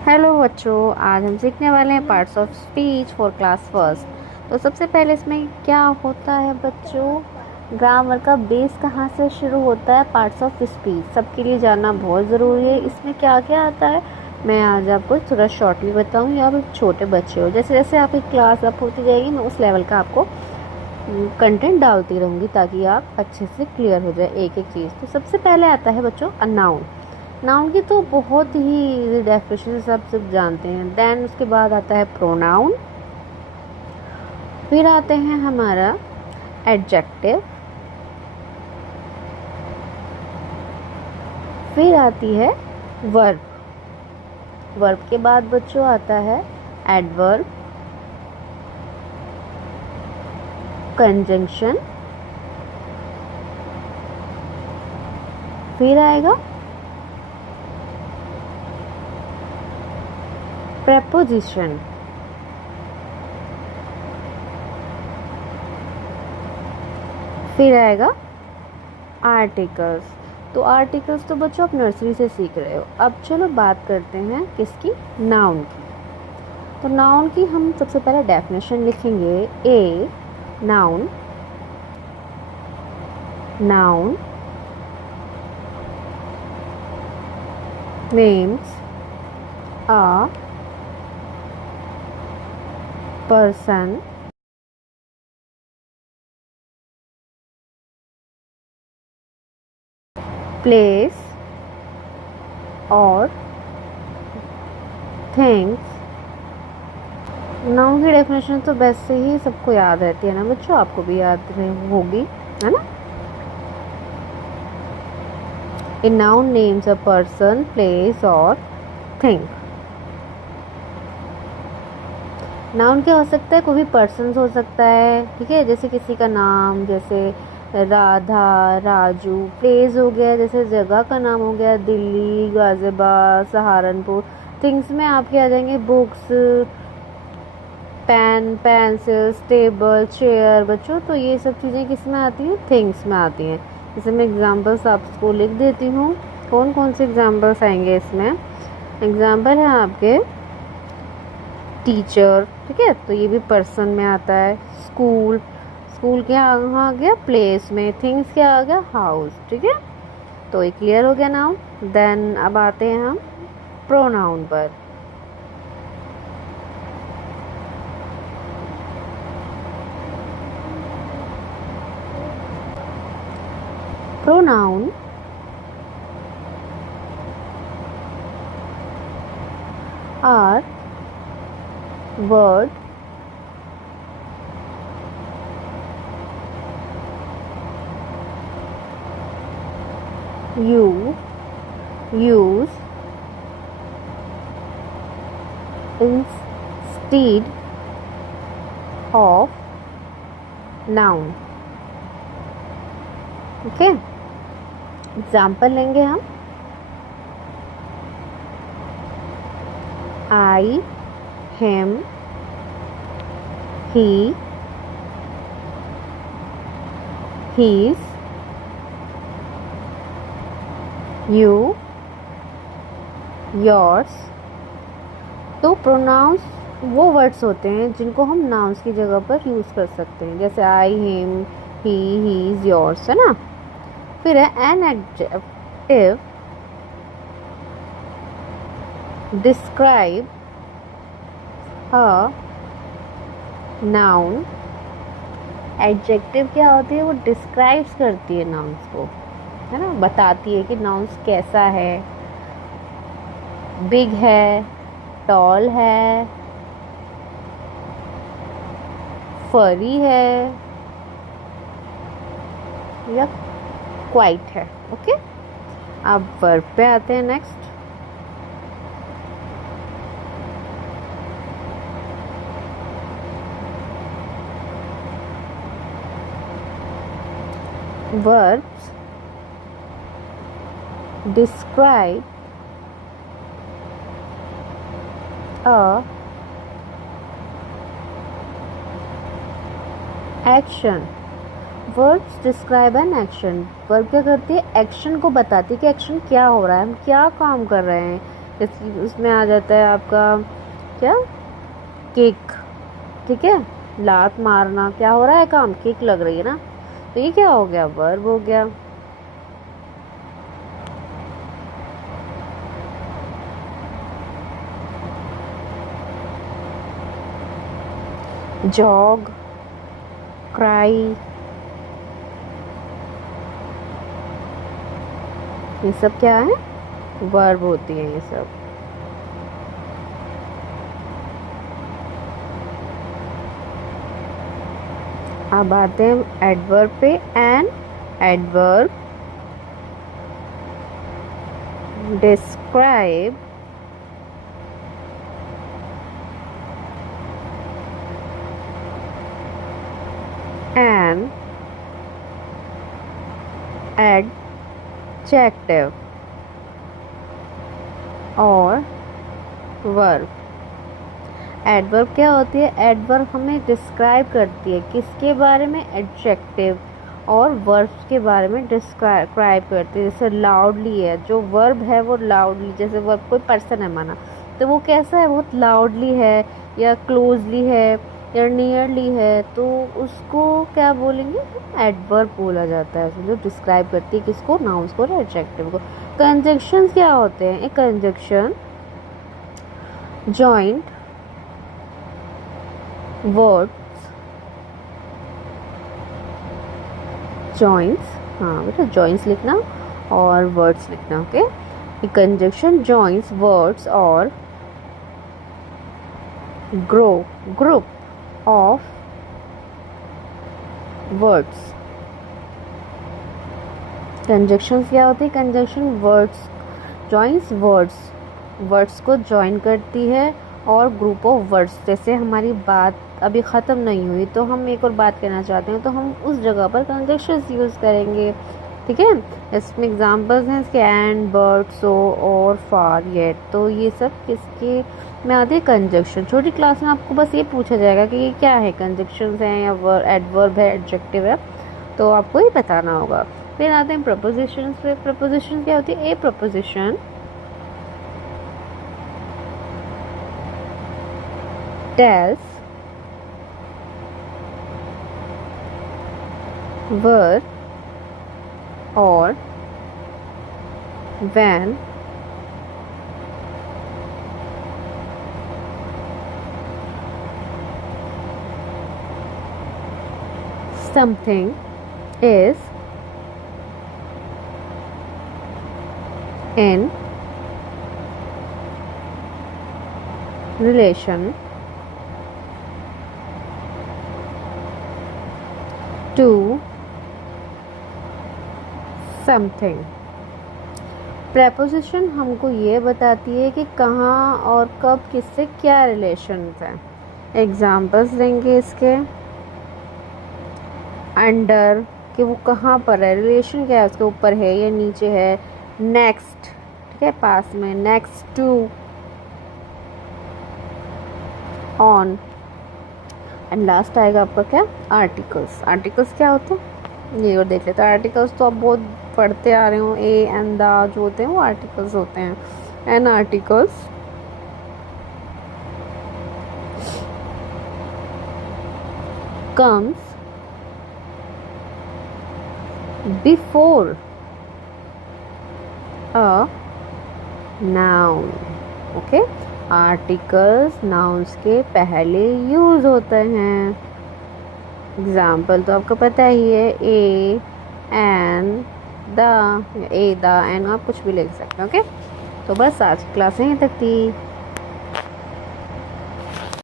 Hello बच्चों, आज हम सीखने वाले हैं parts of speech for class first. तो सबसे पहले इसमें क्या होता है बच्चों, ग्रामर का बेस कहाँ से शुरू होता है। पार्ट्स ऑफ स्पीच सबके लिए जानना बहुत ज़रूरी है। इसमें क्या क्या आता है मैं आज आपको थोड़ा शॉर्टली बताऊँ। आप एक छोटे बच्चे हो, जैसे जैसे आपकी क्लास अप होती जाएगी मैं उस लेवल का आपको कंटेंट डालती रहूँगी ताकि आप अच्छे से क्लियर हो जाए एक एक चीज़। तो सबसे पहले आता है बच्चों अ नाउन। नाउन की तो बहुत ही डेफिनेशन सब जानते हैं। देन उसके बाद आता है प्रोनाउन, फिर आते हैं हमारा एडजेक्टिव, फिर आती है वर्ब। वर्ब के बाद बच्चों आता है एडवर्ब, कंजंक्शन, फिर आएगा प्रेपोजिशन, फिर आएगा आर्टिकल्स। तो आर्टिकल्स तो बच्चों आप नर्सरी से सीख रहे हो। अब चलो बात करते हैं किसकी, नाउन की। तो नाउन की हम सबसे पहले डेफिनेशन लिखेंगे। A noun, noun names a person, place और थिंग्स। नाउन की डेफिनेशन तो वैसे ही सबको याद रहती है ना बच्चों, आपको भी याद होगी, है ना। A noun names a person, place और थिंग। नाउन क्या हो सकता है, कोई भी पर्सन हो सकता है, ठीक है, जैसे किसी का नाम, जैसे राधा, राजू। प्लेस हो गया जैसे जगह का नाम हो गया दिल्ली, गाजियाबाद, सहारनपुर। थिंग्स में आपके आ जाएंगे books, pen, pencil, table, chair बच्चों। तो ये सब चीज़ें किस में आती हैं, थिंग्स में आती हैं। जैसे मैं एग्जांपल्स आपको लिख देती हूँ, कौन कौन से एग्जांपल्स आएंगे इसमें। एग्जांपल है आपके टीचर, ठीक है, तो ये भी पर्सन में आता है। स्कूल, स्कूल क्या आ गया, प्लेस में। थिंग्स क्या आ गया, हाउस, ठीक है। तो ये क्लियर हो गया नाउन। देन अब आते हैं हम प्रोनाउन पर। Pronoun are word you use instead of noun। Okay, example लेंगे हम। I, him, he, his, you, yours. तो प्रोनाउंस वो वर्ड्स होते हैं जिनको हम नाउन्स की जगह पर यूज़ कर सकते हैं, जैसे आई, हिम, ही, हीज, योर्स, है ना। फिर है an adjective describe a noun. Adjective क्या होती है, वो डिस्क्राइब्स करती है नाउन्स को, है ना, बताती है कि नाउन्स कैसा है, बिग है, टॉल है, फरी है या क्वाइट है। ओके, अब वर्ब पे आते हैं next. verbs describe a action। Verbs describe an action. Verb क्या करती है, एक्शन को बताती है कि एक्शन क्या हो रहा है, हम क्या काम कर रहे हैं, उसमें आ जाता है आपका क्या, किक, ठीक है, लात मारना, क्या हो रहा है काम, किक लग रही है ना, तो ये क्या हो गया, वर्ब हो गया। जॉग, क्राई, ये सब क्या है, वर्ब होती है ये सब। अब आते हैं एडवर्ब पे। An adverb describe an adjective और वर्ब। एडवर्ब क्या होती है, एडवर्ब हमें डिस्क्राइब करती है किसके बारे में, एडजेक्टिव, और वर्ब्स के बारे में डिस्क्राइब करती है। जैसे लाउडली है, जो वर्ब है वो लाउडली, जैसे वर्ब कोई पर्सन है माना, तो वो कैसा है, बहुत लाउडली है, या क्लोजली है, या नियरली है, तो उसको क्या बोलेंगे, एडवर्ब बोला जाता है, जो डिस्क्राइब करती है किसको, नाउन्स को और एडजेक्टिव को। कंजक्शन क्या होते हैं, एक कंजक्शन जॉइंट वर्ड्स, जॉइंट्स, हाँ बेटा जॉइंट्स लिखना और वर्ड्स लिखना, ओके। कंजक्शन जॉइंट्स वर्ड्स और ग्रुप ऑफ वर्ड्स। कंजक्शन क्या होती है, कंजक्शन वर्ड्स जॉइंट्स वर्ड्स को जॉइन करती है और ग्रुप ऑफ वर्ड्स। जैसे हमारी बात अभी ख़त्म नहीं हुई तो हम एक और बात कहना चाहते हैं, तो हम उस जगह पर कंजक्शंस यूज़ करेंगे, ठीक है। इसमें एग्जांपल्स हैं इसके, एंड, बट, सो, और, फार, येट, तो ये सब किसके में आते हैं, कंजक्शन। छोटी क्लास में आपको बस ये पूछा जाएगा कि ये क्या है, कंजक्शंस हैं या एडवर्ब है, एडजेक्टिव है, तो आपको ही बताना होगा। फिर आते हैं प्रपोजिशंस पे। प्रपोजिशन क्या होती है, a preposition tells where or when something is in relation to something. Preposition हमको ये बताती है कि कहाँ और कब किससे क्या रिलेशंस हैं। एग्जांपल्स देंगे इसके, अंडर कि वो कहाँ पर है, रिलेशन क्या है, उसके ऊपर है या नीचे है। नेक्स्ट, ठीक है, पास में। Next to, on, and last आएगा आपका क्या, आर्टिकल्स। आर्टिकल्स क्या होते हैं ये और देख लेते हैं। आर्टिकल्स तो आप बहुत पढ़ते आ रहे हो, ए एंड द जो होते हैं वो आर्टिकल्स होते हैं। An articles comes before a noun, okay. Articles nouns के पहले यूज होते हैं। एग्जाम्पल तो आपको पता ही है, a an the, a the an, आप कुछ भी लिख सकते हैं, ओके। तो बस आज की क्लास यहीं तक थी।